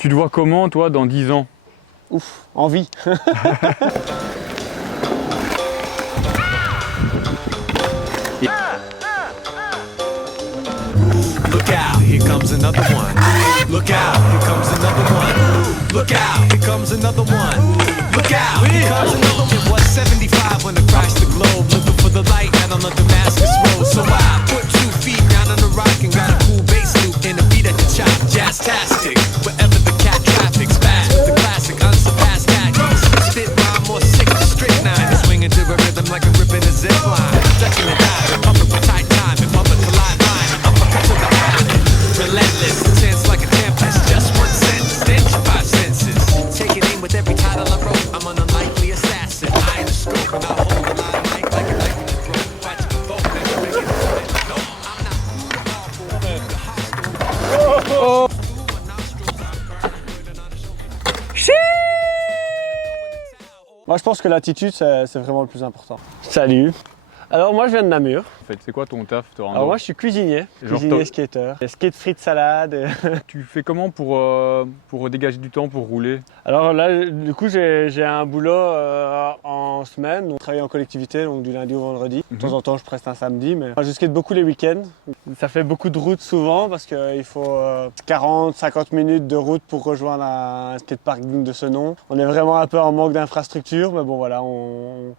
Tu te vois comment, toi, dans 10 ans? Ouf, en vie. Look out, here comes another one. Look out, here comes another one. Look out, here comes another one. Look out, here comes another one. It was 75 when I crashed the globe, looking for the light and on the Damascus road. So I put 2 feet down on the rock and got a cool bass loop and a beat at the chop. Jazztastic, wherever the cat traffic's fast with the classic unsurpassed tactics. Spit rhyme more sick than strychnine, swinging to a rhythm like a rip in a zip line. Ducking and diving, pumping for tight time and pumping to live line. Uppercut to the abdomen, relentless, intense like a tempest. Just 1 sentence, then 5 senses. Taking aim with every title I wrote. I'm an unlikely assassin. I ain't a scope and I hold a line mic like a knife in the throat. Fight to provoke, never make it. No, I'm not rude or awful. The hostile. Moi, je pense que l'attitude, c'est vraiment le plus important. Salut. Alors moi, je viens de Namur. En fait, c'est quoi ton taf, te rendre? Alors moi, je suis cuisinier, Genre skater. Skate frites salade. Tu fais comment pour dégager du temps pour rouler? Alors là, du coup, j'ai un boulot en semaine. On travaille en collectivité, donc du lundi au vendredi. De temps en temps, je preste un samedi, mais je skate beaucoup les week-ends. Ça fait beaucoup de route souvent parce qu'il faut 40-50 minutes de route pour rejoindre un skatepark digne de ce nom. On est vraiment un peu en manque d'infrastructure, mais bon voilà, on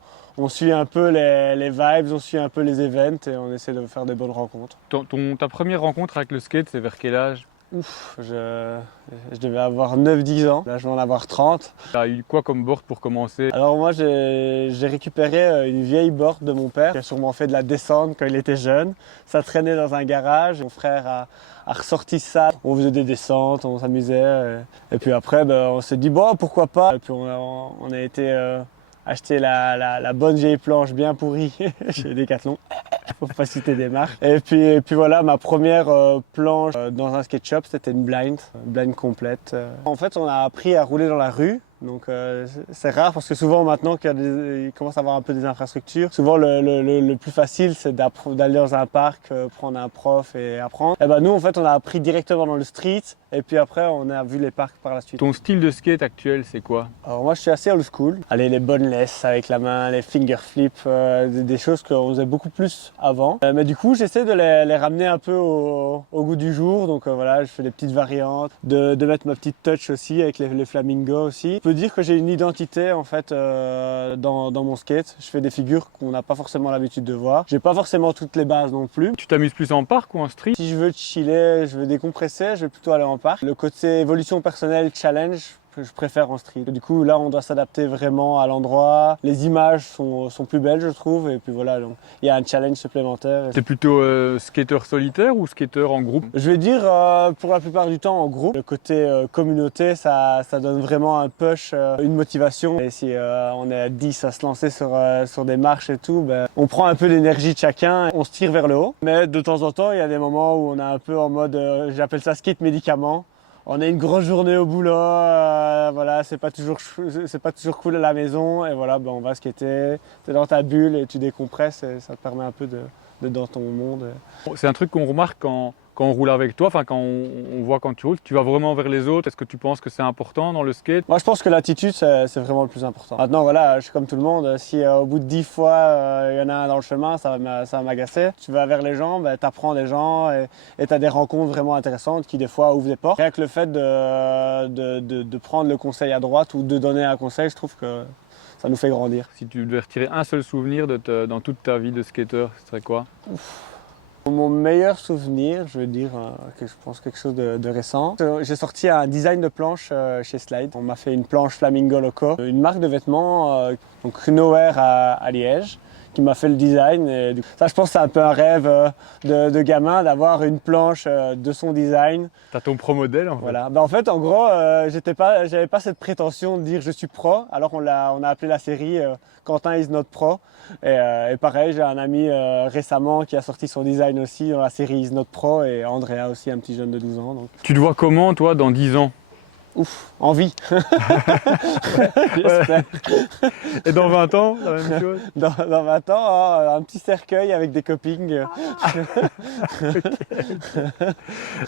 suit un peu les vibes, on suit un peu les events et on essaie de faire des bonnes rencontres. Ta première rencontre avec le skate, c'est vers quel âge? Ouf, je devais avoir 9-10 ans, là je vais en avoir 30. T'as eu quoi comme board pour commencer? Alors moi j'ai récupéré une vieille board de mon père qui a sûrement fait de la descente quand il était jeune. Ça traînait dans un garage, mon frère a ressorti ça. On faisait des descentes, on s'amusait et puis après on s'est dit bon pourquoi pas. Et puis on a été acheter la bonne vieille planche bien pourrie chez Decathlon. Faut pas citer des marques. Et puis voilà, ma première planche dans un skate shop, c'était une blind complète. En fait, on a appris à rouler dans la rue. Donc c'est rare parce que souvent maintenant qu'il commence à avoir un peu des infrastructures, souvent le plus facile c'est d'aller dans un parc, prendre un prof et apprendre. Et ben nous en fait on a appris directement dans le street et puis après on a vu les parcs par la suite. Ton style de skate actuel, c'est quoi? Alors moi je suis assez old school. Allez, les bonnes laisses avec la main, les finger flips, des choses qu'on faisait beaucoup plus avant. Mais du coup j'essaie de les ramener un peu au goût du jour. Donc voilà, je fais des petites variantes, de mettre ma petite touch aussi avec les flamingos aussi. Je peux dire que j'ai une identité en fait dans mon skate. Je fais des figures qu'on n'a pas forcément l'habitude de voir. J'ai pas forcément toutes les bases non plus. Tu t'amuses plus en parc ou en street? Si je veux chiller, je veux décompresser, je vais plutôt aller en parc. Le côté évolution personnelle, challenge, je préfère en street. Du coup là on doit s'adapter vraiment à l'endroit. Les images sont plus belles je trouve et puis voilà, donc il y a un challenge supplémentaire. T'es plutôt skater solitaire ou skater en groupe? Je vais dire pour la plupart du temps en groupe. Le côté communauté ça donne vraiment un push, une motivation. Et si on est à 10 à se lancer sur des marches et tout, on prend un peu l'énergie de chacun, on se tire vers le haut. Mais de temps en temps il y a des moments où on est un peu en mode, j'appelle ça skate médicament. On a une grosse journée au boulot, voilà, c'est pas toujours cool à la maison et voilà, on va skater, t'es dans ta bulle et tu décompresses et ça te permet un peu d'être dans ton monde. C'est un truc qu'on remarque quand on roule avec toi, enfin quand on voit quand tu roules, tu vas vraiment vers les autres. Est-ce que tu penses que c'est important dans le skate? Moi je pense que l'attitude c'est vraiment le plus important. Maintenant voilà, je suis comme tout le monde, si au bout de 10 fois il y en a un dans le chemin, ça va m'agacer. Tu vas vers les gens, t'apprends des gens et t'as des rencontres vraiment intéressantes qui des fois ouvrent des portes. Rien que le fait de prendre le conseil à droite ou de donner un conseil, je trouve que ça nous fait grandir. Si tu devais retirer un seul souvenir dans toute ta vie de skater, ce serait quoi? Mon meilleur souvenir, je veux dire, je pense quelque chose de récent. J'ai sorti un design de planche chez Slide. On m'a fait une planche Flamingo Loco, une marque de vêtements, donc Nowhere à Liège, qui m'a fait le design. Et ça, je pense que c'est un peu un rêve de gamin d'avoir une planche de son design. T'as ton pro modèle en fait. Voilà. En fait, en gros, j'avais pas cette prétention de dire je suis pro. Alors on a appelé la série Quentin is not pro. Et pareil, j'ai un ami récemment qui a sorti son design aussi dans la série is not pro et Andrea aussi, un petit jeune de 12 ans. Donc. Tu te vois comment toi dans 10 ans? Ouf, envie. J'espère. Et dans 20 ans, la même chose? Dans 20 ans, hein, un petit cercueil avec des copings.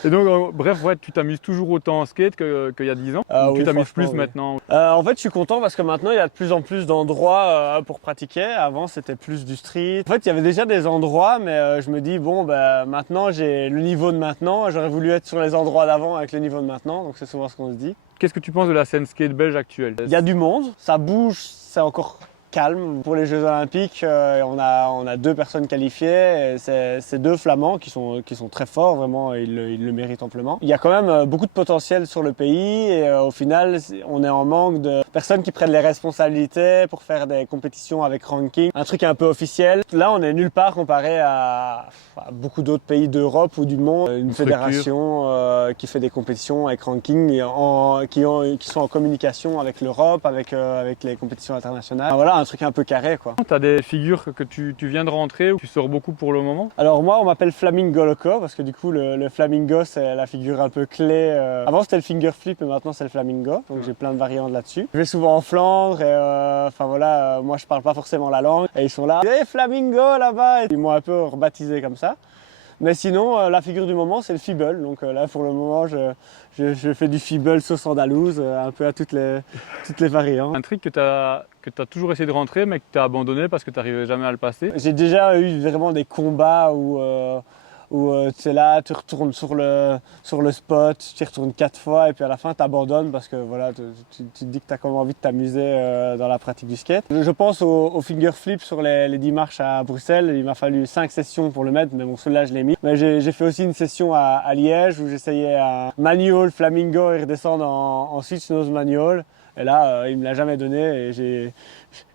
Et donc, bref, ouais, tu t'amuses toujours autant en skate qu'il y a 10 ans? Ah Ou tu oui, t'amuses franchement, plus oui. maintenant? En fait, je suis content parce que maintenant, il y a de plus en plus d'endroits pour pratiquer. Avant, c'était plus du street. En fait, il y avait déjà des endroits, mais je me dis, bon, bah, maintenant, j'ai le niveau de maintenant. J'aurais voulu être sur les endroits d'avant avec le niveau de maintenant. Donc, c'est souvent ce qu'on se dit. Qu'est-ce que tu penses de la scène skate belge actuelle? Il y a du monde, ça bouge, c'est encore calme. Pour les Jeux Olympiques, on a 2 personnes qualifiées. C'est 2 Flamands qui sont très forts, vraiment, ils le méritent amplement. Il y a quand même beaucoup de potentiel sur le pays et au final, on est en manque de personnes qui prennent les responsabilités pour faire des compétitions avec ranking, un truc un peu officiel. Là, on est nulle part comparé à beaucoup d'autres pays d'Europe ou du monde. Une fédération qui fait des compétitions avec ranking et qui sont en communication avec l'Europe, avec les compétitions internationales. Enfin, voilà, un truc un peu carré, quoi. Tu as des figures que tu viens de rentrer, où tu sors beaucoup pour le moment? Alors moi, on m'appelle Flamingo Loco parce que du coup, le flamingo, c'est la figure un peu clé. Avant, c'était le finger flip et maintenant, c'est le flamingo. Donc j'ai plein de variantes là-dessus. Je vais souvent en Flandre et enfin voilà, moi, je parle pas forcément la langue et ils sont là, hey, Flamingo là-bas. Ils m'ont un peu rebaptisé comme ça. Mais sinon, la figure du moment, c'est le feeble. Donc là, pour le moment, je fais du feeble sauce andalouse, un peu à toutes les variantes. Un trick que tu as toujours essayé de rentrer, mais que tu as abandonné parce que tu n'arrivais jamais à le passer? J'ai déjà eu vraiment des combats où tu es là, tu retournes sur le spot, tu y retournes 4 fois et puis à la fin tu abandonnes parce que voilà, tu te dis que tu as quand même envie de t'amuser dans la pratique du skate. Je pense au finger flip sur les 10 marches à Bruxelles. Il m'a fallu 5 sessions pour le mettre, mais bon, celui-là je l'ai mis. Mais j'ai fait aussi une session à Liège où j'essayais un manual flamingo et redescendre en switch nose manual. Et là, il me l'a jamais donné et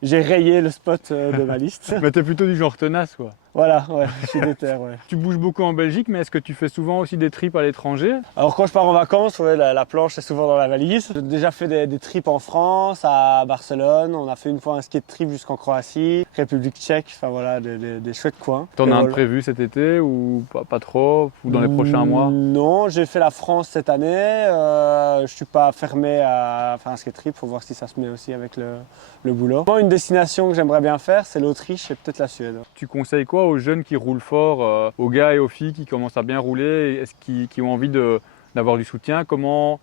j'ai rayé le spot de ma liste. Mais tu es plutôt du genre tenace, quoi. Voilà, ouais, je suis déter, ouais. Tu bouges beaucoup en Belgique, mais est-ce que tu fais souvent aussi des trips à l'étranger? Alors quand je pars en vacances, ouais, la planche c'est souvent dans la valise. J'ai déjà fait des trips en France, à Barcelone. On a fait une fois un skate trip jusqu'en Croatie, République tchèque, enfin voilà, des chouettes coins. T'en as un voilà. prévu cet été ou pas trop, ou dans les prochains mois? Non, j'ai fait la France cette année. Je suis pas fermé à faire un skate trip, faut voir si ça se met aussi avec le boulot. Moi, une destination que j'aimerais bien faire, c'est l'Autriche et peut-être la Suède. Tu conseilles quoi aux jeunes qui roulent fort, aux gars et aux filles qui commencent à bien rouler, qui ont envie d'avoir du soutien? Comment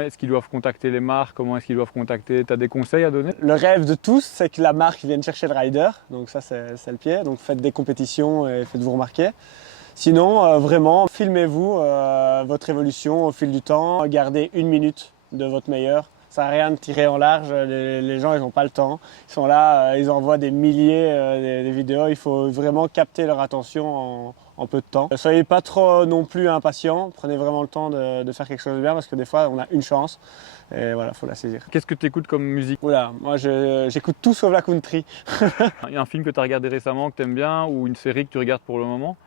est-ce qu'ils doivent contacter les marques? Comment est-ce qu'ils doivent contacter? Tu as des conseils à donner? Le rêve de tous, c'est que la marque vienne chercher le rider. Donc ça, c'est le pied. Donc faites des compétitions et faites-vous remarquer. Sinon, vraiment, filmez-vous votre évolution au fil du temps. Gardez 1 minute de votre meilleur. Ça n'a rien de tirer en large, les gens ils n'ont pas le temps. Ils sont là, ils envoient des milliers des vidéos, il faut vraiment capter leur attention en peu de temps. Soyez pas trop non plus impatients, prenez vraiment le temps de faire quelque chose de bien parce que des fois on a une chance et voilà, il faut la saisir. Qu'est-ce que tu écoutes comme musique? Oula, moi j'écoute tout sauf la country. Il y a un film que tu as regardé récemment que tu aimes bien ou une série que tu regardes pour le moment?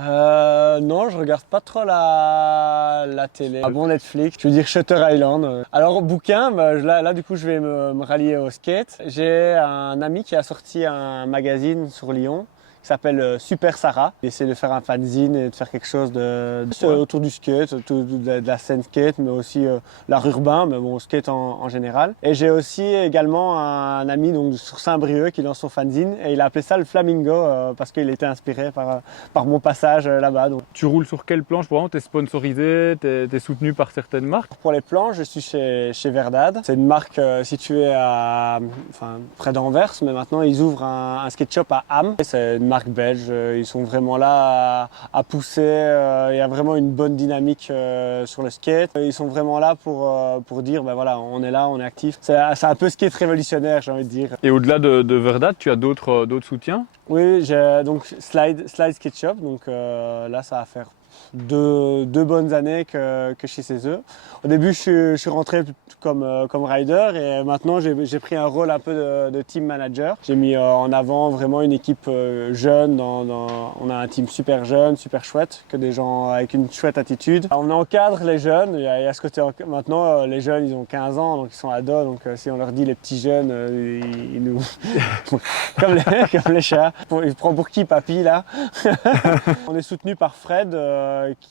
Non, je regarde pas trop la télé. Ah bon, Netflix, je veux dire Shutter Island. Alors, bouquin, bah, là du coup je vais me rallier au skate. J'ai un ami qui a sorti un magazine sur Lyon qui s'appelle Super Sarah. Il essaie de faire un fanzine et de faire quelque chose autour du skate, autour de la scène skate, mais aussi l'art urbain, mais bon, skate en général. Et j'ai aussi également un ami donc, sur Saint-Brieuc qui lance son fanzine et il a appelé ça le Flamingo parce qu'il était inspiré par mon passage là-bas. Donc. Tu roules sur quelle planche? Pour tu es sponsorisé, tu es soutenu par certaines marques? Pour les planches, je suis chez Verdad. C'est une marque située près d'Anvers, mais maintenant ils ouvrent un skate shop à Ham. C'est une marque belge, ils sont vraiment là à pousser, il y a vraiment une bonne dynamique sur le skate. Ils sont vraiment là pour dire, ben voilà, on est là, on est actif. C'est un peu skate révolutionnaire, j'ai envie de dire. Et au-delà de Verdad, tu as d'autres soutiens? Oui, j'ai donc Slide Skate Shop, donc là ça va faire deux bonnes années que je suis chez eux. Au début, je suis rentré comme rider et maintenant j'ai pris un rôle un peu de team manager. J'ai mis en avant vraiment une équipe jeune. On a un team super jeune, super chouette, que des gens avec une chouette attitude. On encadre les jeunes. Il y a ce côté maintenant, les jeunes ils ont 15 ans, donc ils sont ados. Donc si on leur dit les petits jeunes, ils nous comme les chats. Ils prennent pour qui papy là? On est soutenu par Fred.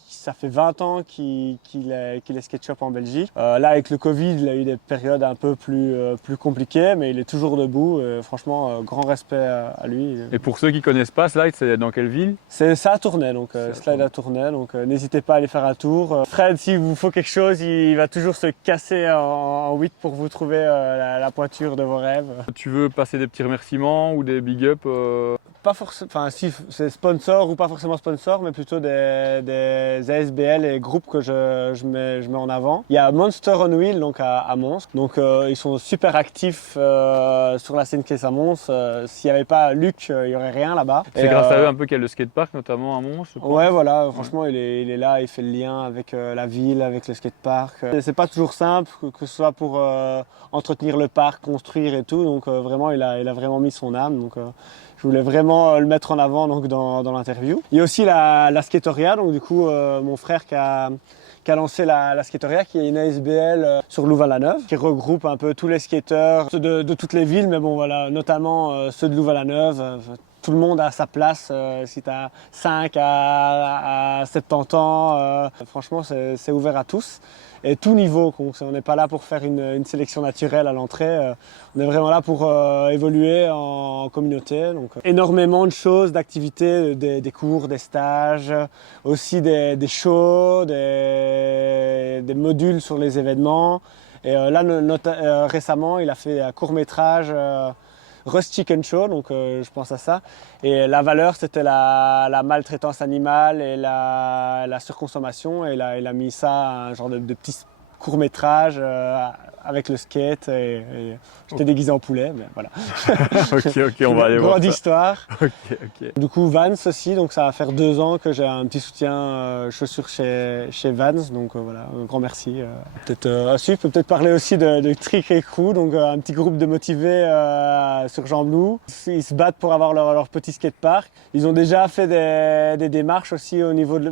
ça fait 20 ans qu'il est skate shop en Belgique. Là, avec le Covid, il a eu des périodes un peu plus compliquées, mais il est toujours debout. Franchement, grand respect à lui. Et pour ceux qui ne connaissent pas, Slide, c'est dans quelle ville? C'est ça à Tournai, donc Slide à Tournai, donc n'hésitez pas à aller faire un tour. Fred, s'il vous faut quelque chose, il va toujours se casser en 8 pour vous trouver la pointure de vos rêves. Tu veux passer des petits remerciements ou des big up Pas forcément, enfin si c'est sponsor ou pas forcément sponsor, mais plutôt des ASBL et groupes que je mets en avant. Il y a Monster on Wheel donc à Mons, donc ils sont super actifs sur la scène Caisse à Mons. S'il n'y avait pas Luc, il n'y aurait rien là-bas. C'est grâce à eux un peu qu'il y a le skatepark, notamment à Mons, je pense. Ouais, voilà, franchement, il est là, il fait le lien avec la ville, avec le skatepark. C'est pas toujours simple, que ce soit pour entretenir le parc, construire et tout, donc vraiment, il a vraiment mis son âme. Donc, je voulais vraiment le mettre en avant donc, dans l'interview. Il y a aussi la Skatoria, donc du coup, mon frère qui a lancé la Skatoria, qui est une ASBL sur Louvain-la-Neuve, qui regroupe un peu tous les skateurs de toutes les villes, mais bon voilà, notamment ceux de Louvain-la-Neuve. Tout le monde a sa place, si tu as 5 à 70 ans, franchement c'est ouvert à tous. Et tout niveau, on n'est pas là pour faire une sélection naturelle à l'entrée, on est vraiment là pour évoluer en communauté. Donc, énormément de choses, d'activités, des cours, des stages, aussi des shows, des modules sur les événements. Et là, récemment, il a fait un court-métrage Rust Chicken Show, donc je pense à ça. Et la valeur, c'était la maltraitance animale et la surconsommation. Et là, il a mis ça à un genre de petit court-métrage avec le skate. Et j'étais déguisé en poulet, mais voilà. ok, on va aller voir Grande ça. histoire. Ok. Du coup, Vans aussi, donc ça va faire 2 ans que j'ai un petit soutien chaussures chez Vans, donc voilà, un grand merci. Peut-être à suivre, peut peut-être parler aussi de Trick et Crew, donc un petit groupe de motivés sur Jean-Blou. Ils se battent pour avoir leur petit skatepark. Ils ont déjà fait des démarches aussi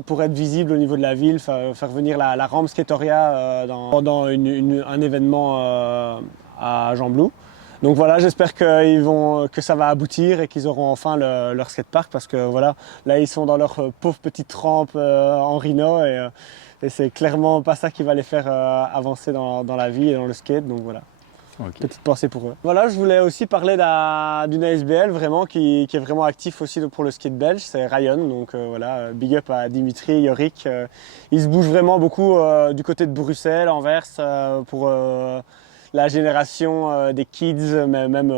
pour être visibles au niveau de la ville, faire venir la rampe Skatoria pendant un événement à Jean-Blou. Donc voilà, j'espère que ça va aboutir et qu'ils auront enfin leur skatepark parce que voilà, là ils sont dans leur pauvre petite rampe en rhino et c'est clairement pas ça qui va les faire avancer dans la vie et dans le skate. Donc voilà, petite pensée pour eux. Voilà, je voulais aussi parler d'une ASBL vraiment qui est vraiment actif aussi pour le skate belge, c'est Ryan. Donc voilà, big up à Dimitri, Yorick. Ils se bougent vraiment beaucoup du côté de Bruxelles, Anvers pour la génération des kids, mais même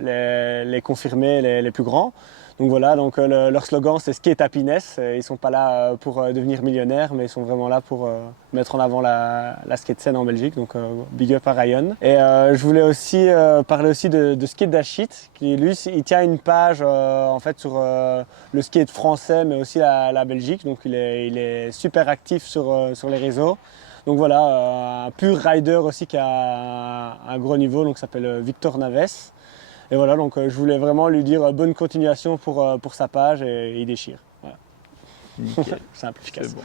les confirmés, les plus grands. Donc voilà, donc leur slogan c'est Skate Happiness. Ils ne sont pas là pour devenir millionnaires, mais ils sont vraiment là pour mettre en avant la skate scène en Belgique. Donc big up à Ryan. Et je voulais aussi parler aussi de Skate Dashit, qui lui il tient une page en fait sur le skate français, mais aussi la Belgique. Donc il est super actif sur les réseaux. Donc voilà, un pur rider aussi qui a un gros niveau, donc s'appelle Victor Naves. Et voilà, donc je voulais vraiment lui dire bonne continuation pour sa page et il déchire. Voilà. Nickel. Simple, efficace. C'est bon.